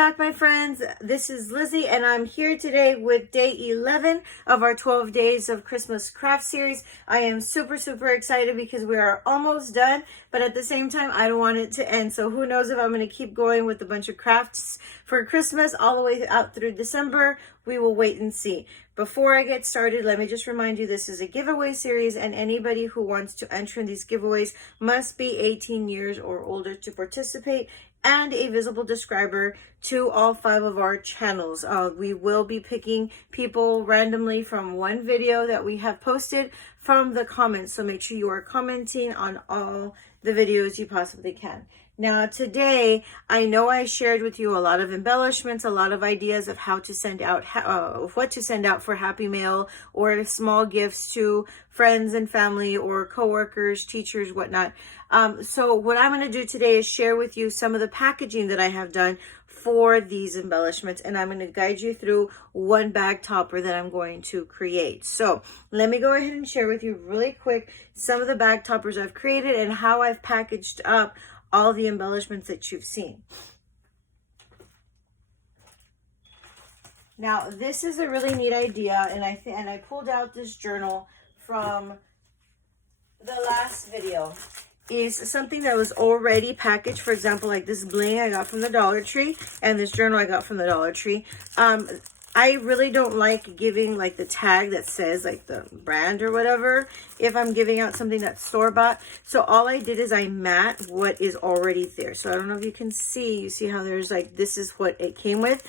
back, my friends. This is Lizzie, and I'm here today with day 11 of our 12 days of Christmas craft series. I am super excited because we are almost done, but at the same time, I don't want it to end. So who knows if I'm going to keep going with a bunch of crafts for Christmas all the way out through December. We will wait and see. Before I get started, let me just remind you this is a giveaway series, and anybody who wants to enter in these giveaways must be 18 years or older to participate, and a visible describer to all 5 of our channels. We will be picking people randomly from one video that we have posted from the comments, so make sure you are commenting on all the videos you possibly can. Now today, I know I shared with you a lot of embellishments, a lot of ideas of how to send out, what to send out for Happy Mail or small gifts to friends and family or coworkers, teachers, whatnot. So what I'm going to do today is share with you some of the packaging that I have done for these embellishments, and I'm going to guide you through one bag topper that I'm going to create. So let me go ahead and share with you really quick some of the bag toppers I've created and how I've packaged up all the embellishments that you've seen. Now, this is a really neat idea, and I pulled out this journal from the last video. Is something that was already packaged. For example, like this bling I got from the Dollar Tree, and this journal I got from the Dollar Tree. I really don't like giving like the tag that says like the brand or whatever if I'm giving out something that's store-bought. So all I did is I mat what is already there. So I don't know if you can see, you see how there's like, this is what it came with.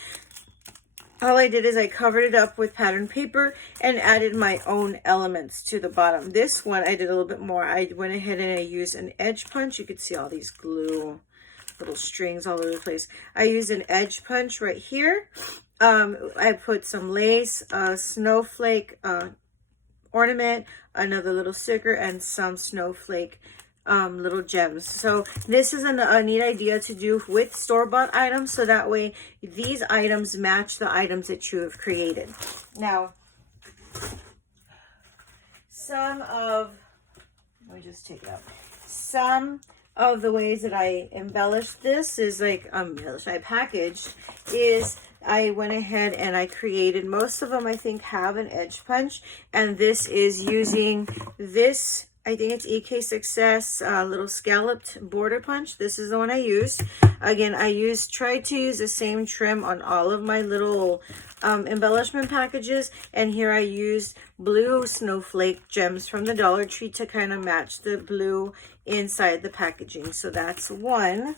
All I did is I covered it up with pattern paper and added my own elements to the bottom. This one I did a little bit more. I went ahead and I used an edge punch. You could see all these glue little strings all over the place. I used an edge punch right here. I put some lace, a snowflake ornament, another little sticker, and some snowflake little gems. So this is a neat idea to do with store-bought items, so that way these items match the items that you have created. Now, let me just take it out. Some of the ways that I embellished this is like, I packaged, is I went ahead and I created, most of them I think have an edge punch, and this is using this, I think it's EK Success little scalloped border punch. This is the one I used. Again, I tried to use the same trim on all of my little embellishment packages, and here I used blue snowflake gems from the Dollar Tree to kind of match the blue inside the packaging. So that's one.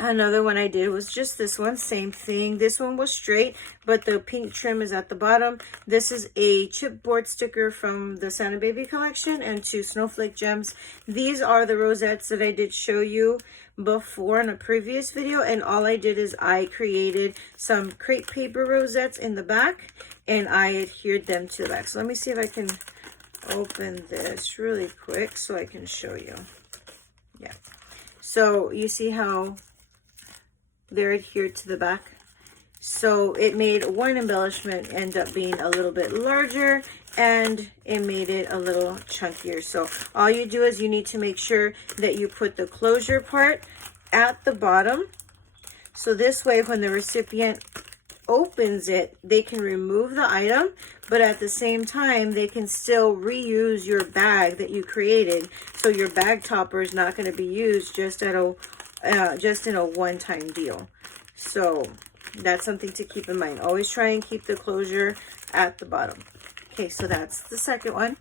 Another one I did was just this one, same thing. This one was straight, but the pink trim is at the bottom. This is a chipboard sticker from the Santa Baby collection and 2 snowflake gems. These are the rosettes that I did show you before in a previous video, and all I did is I created some crepe paper rosettes in the back and I adhered them to the back. So let me see if I can open this really quick so I can show you. Yeah. So you see how they're adhered to the back. So it made one embellishment end up being a little bit larger, and it made it a little chunkier. So all you do is you need to make sure that you put the closure part at the bottom. So this way, when the recipient opens it, they can remove the item, but at the same time, they can still reuse your bag that you created. So your bag topper is not going to be used just in a one-time deal. So that's something to keep in mind. Always try and keep the closure at the bottom. Okay, so that's the second one.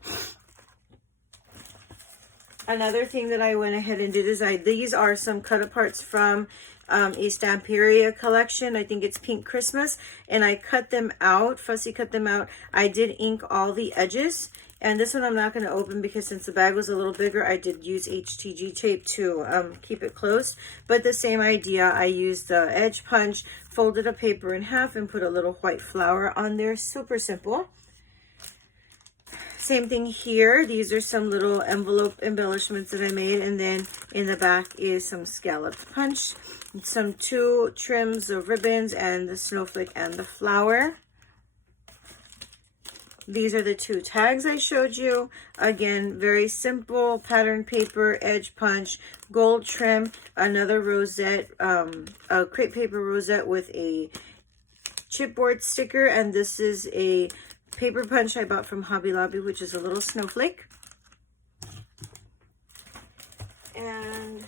Another thing that I went ahead and did is these are some cut aparts from a Stamperia collection. I think it's Pink Christmas, and I cut them out, fussy cut them out. I did ink all the edges. And this one I'm not going to open because since the bag was a little bigger, I did use HTG tape to keep it closed. But the same idea, I used the edge punch, folded a paper in half, and put a little white flower on there. Super simple. Same thing here. These are some little envelope embellishments that I made. And then in the back is some scalloped punch, some 2 trims of ribbons, and the snowflake and the flower. These are the 2 tags I showed you. Again, very simple pattern paper, edge punch, gold trim, another rosette, a crepe paper rosette with a chipboard sticker, and this is a paper punch I bought from Hobby Lobby, which is a little snowflake. And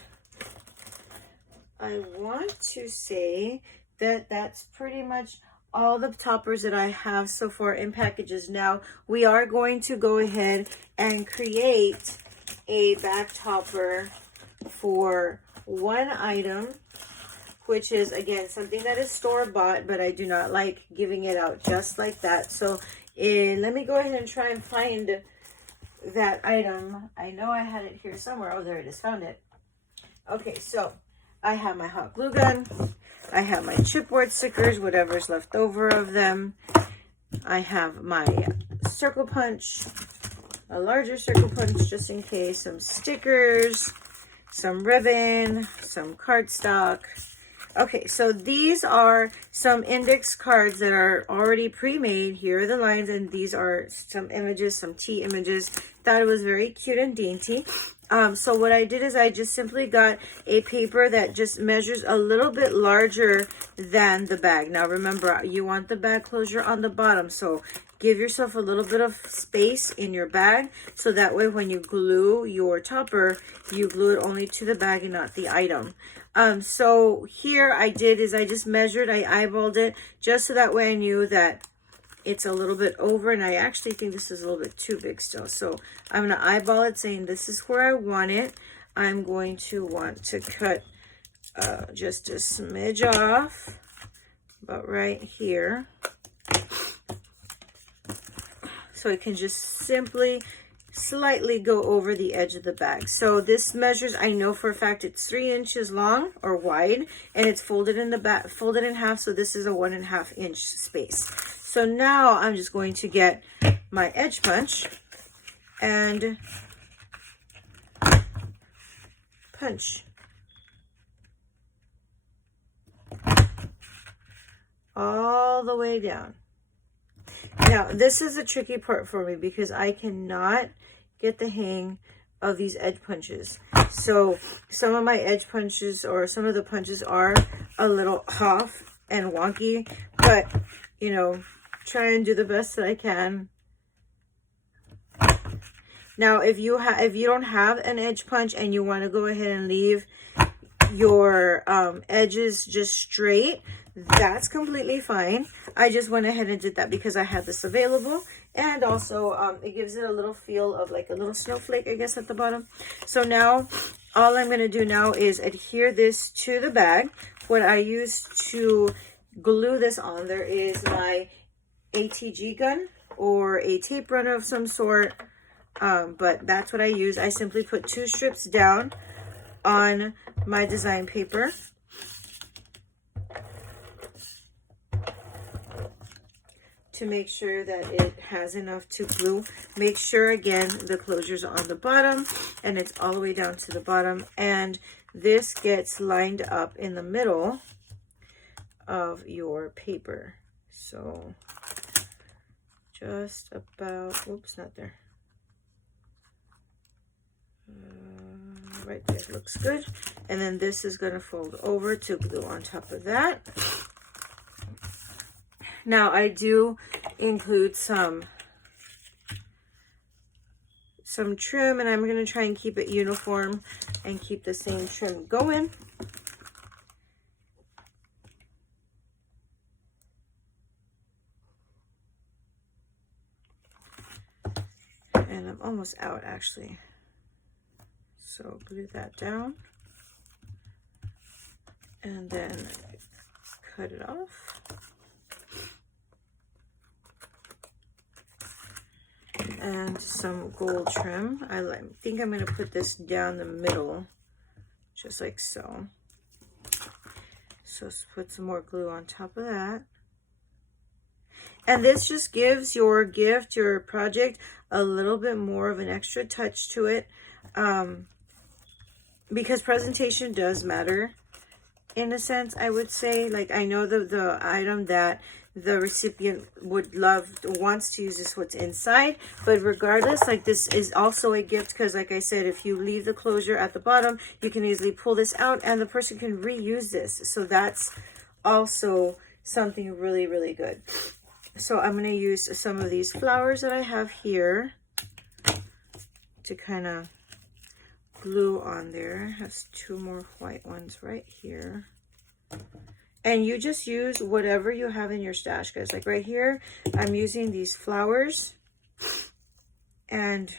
I want to say that that's pretty much all the toppers that I have so far in packages. Now we are going to go ahead and create a back topper for one item, which is again something that is store-bought, but I do not like giving it out just like that. So let me go ahead and try and find that item. I know I had it here somewhere. Oh, there it is. Found it. Okay, so I have my hot glue gun. I have my chipboard stickers, whatever's left over of them. I have my circle punch, a larger circle punch just in case, some stickers, some ribbon, some cardstock. Okay, so these are some index cards that are already pre-made. Here are the lines, and these are some images, some tea images. Thought it was very cute and dainty. So what I did is I just simply got a paper that just measures a little bit larger than the bag. Now remember, you want the bag closure on the bottom, so give yourself a little bit of space in your bag, so that way when you glue your topper, you glue it only to the bag and not the item. So here I did is I just measured, I eyeballed it, just so that way I knew that it's a little bit over, and I actually think this is a little bit too big still. So I'm going to eyeball it, saying this is where I want it. I'm going to want to cut just a smidge off, about right here. So it can just simply slightly go over the edge of the bag. So this measures, I know for a fact it's 3 inches long or wide, and it's folded in the back, folded in half. So this is a 1.5 inch space. So now I'm just going to get my edge punch and punch all the way down. Now, this is a tricky part for me because I cannot get the hang of these edge punches. So some of my edge punches, or some of the punches, are a little off and wonky, but you know, try and do the best that I can. Now, if you don't have an edge punch and you want to go ahead and leave your edges just straight, that's completely fine. I just went ahead and did that because I had this available, and also it gives it a little feel of like a little snowflake, I guess, at the bottom. So now all I'm going to do now is adhere this to the bag. What I use to glue this on there is my ATG gun or a tape runner of some sort, but that's what I use. I simply put 2 strips down on my design paper, to make sure that it has enough to glue. Make sure again the closure's on the bottom and it's all the way down to the bottom, and this gets lined up in the middle of your paper. So just about, oops, not there. Right there, looks good. And then this is going to fold over to glue on top of that. Now I do include some trim, and I'm going to try and keep it uniform and keep the same trim going. And I'm almost out actually. So glue that down and then cut it off. And some gold trim. I think I'm going to put this down the middle, just like so. So let's put some more glue on top of that. And this just gives your gift, your project, a little bit more of an extra touch to it. Because presentation does matter in a sense, I would say. Like, I know the item that the recipient wants to use this what's inside. But regardless, like, this is also a gift because, like I said, if you leave the closure at the bottom, you can easily pull this out and the person can reuse this. So that's also something really, really good. So I'm going to use some of these flowers that I have here to kind of glue on there. Has 2 more white ones right here. And you just use whatever you have in your stash, guys. Like right here, I'm using these flowers. And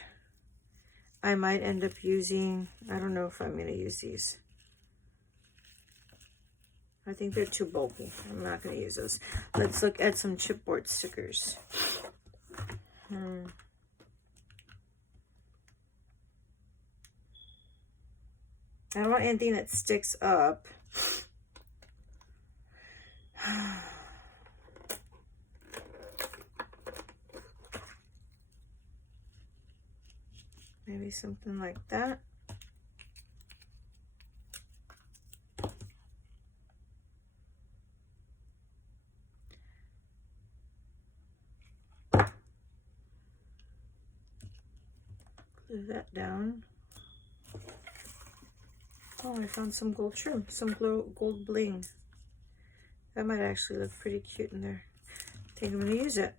I might end up using, I don't know if I'm going to use these. I think they're too bulky. I'm not going to use those. Let's look at some chipboard stickers. I don't want anything that sticks up. Maybe something like that. Glue that down. Oh, I found some gold trim, some gold bling. That might actually look pretty cute in there. I think I'm going to use it.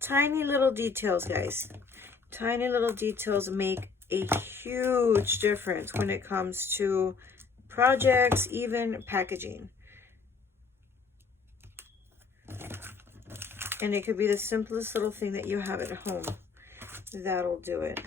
Tiny little details, guys. Tiny little details make a huge difference when it comes to projects, even packaging. And it could be the simplest little thing that you have at home. That'll do it.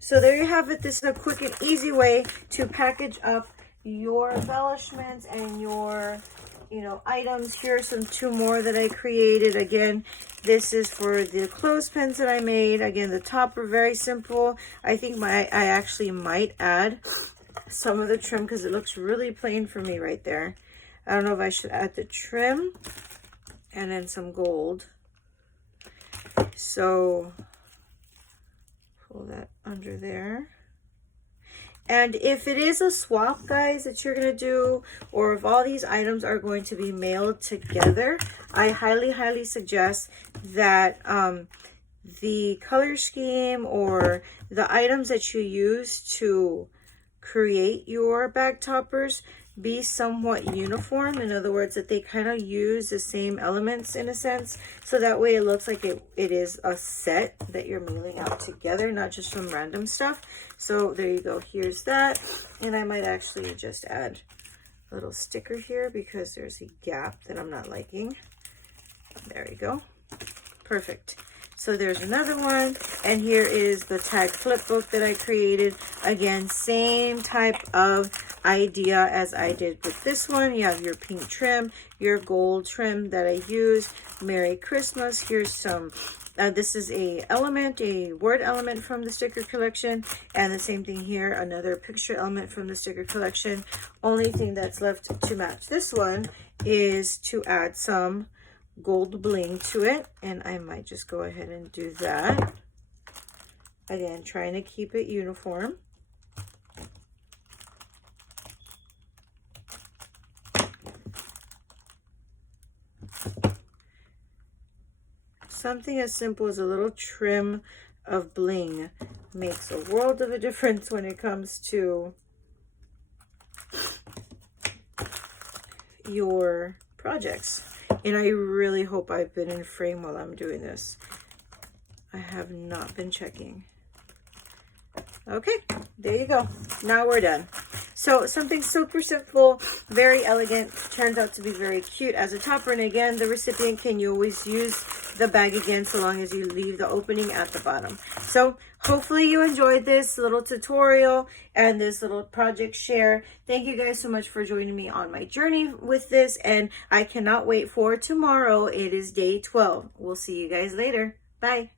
So there you have it. This is a quick and easy way to package up your embellishments and your, items. Here are some 2 more that I created. Again, this is for the clothespins that I made. Again, the top are very simple. I think I actually might add some of the trim because it looks really plain for me right there. I don't know if I should add the trim and then some gold. So pull that under there. And if it is a swap, guys, that you're going to do, or if all these items are going to be mailed together, I highly, highly suggest that the color scheme or the items that you use to create your bag toppers be somewhat uniform. In other words, that they kind of use the same elements in a sense, so that way it looks like it is a set that you're mailing out together, not just some random stuff. So there you go. Here's that. And I might actually just add a little sticker here because there's a gap that I'm not liking. There you go. Perfect. So there's another one, and here is the tag flip book that I created. Again, same type of idea as I did with this one. You have your pink trim, your gold trim that I used. Merry Christmas. Here's some, this is a word element from the sticker collection, and the same thing here, another picture element from the sticker collection. Only thing that's left to match this one is to add some gold bling to it, and I might just go ahead and do that. Again, trying to keep it uniform. Something as simple as a little trim of bling makes a world of a difference when it comes to your projects. And I really hope I've been in frame while I'm doing this. I have not been checking. Okay, there you go. Now we're done. So something super simple, very elegant, turns out to be very cute as a topper. And again, the recipient can you always use the bag again so long as you leave the opening at the bottom. So hopefully you enjoyed this little tutorial and this little project share. Thank you guys so much for joining me on my journey with this, and I cannot wait for tomorrow. It is day 12. We'll see you guys later. Bye.